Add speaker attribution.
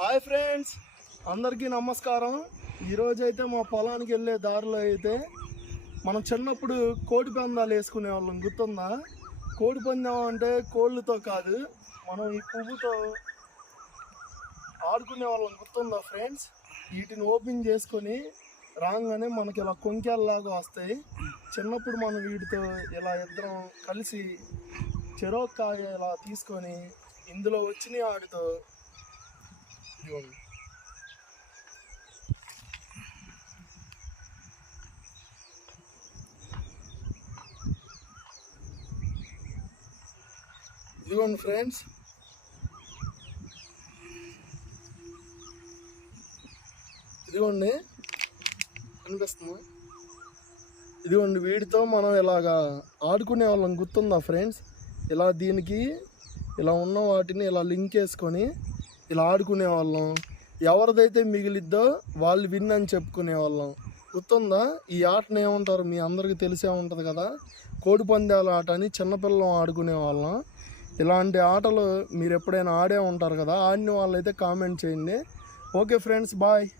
Speaker 1: Hi friends అందరికీ నమస్కారం. ఈరోజు అయితే మా పొలానికి వెళ్ళే దారిలో అయితే మనం చిన్నప్పుడు కోడి పందాలు వేసుకునే వాళ్ళం గుర్తుందా? కోడి పందెం అంటే కోళ్ళతో కాదు మనం ఈ పువ్వుతో ఆడుకునే వాళ్ళం గుర్తుందా ఫ్రెండ్స్? వీటిని ఓపెన్ చేసుకొని రాగానే మనకి ఇలా కొంకెల్లాగా వస్తాయి. చిన్నప్పుడు మనం వీటితో ఇలా ఇద్దరం కలిసి చెరోక్కాయ ఇలా తీసుకొని ఇందులో వచ్చిన ఆడితో ఇదిగోండి ఇదిగోండి ఫ్రెండ్స్ ఇదిగోండి కనిపిస్తుంది ఇదిగోండి వీటితో మనం ఇలాగా ఆడుకునే వాళ్ళం గుర్తుందా ఫ్రెండ్స్ ఇలా దీనికి ఇలా ఉన్న వాటిని ఇలా లింక్ వేసుకొని ఇలా ఆడుకునే వాళ్ళం ఎవరిదైతే మిగిలిద్దో వాళ్ళు విన్ అని చెప్పుకునే వాళ్ళం గుర్తుందా? ఈ ఆటను ఏమంటారు? మీ అందరికీ తెలిసే ఉంటుంది కదా? కోడి పందాల ఆట అని చిన్నపిల్లలు ఆడుకునే వాళ్ళం ఇలాంటి ఆటలు మీరు ఎప్పుడైనా ఆడే ఉంటారు కదా? ఆడిన వాళ్ళైతే కామెంట్ చేయండి. Okay friends bye.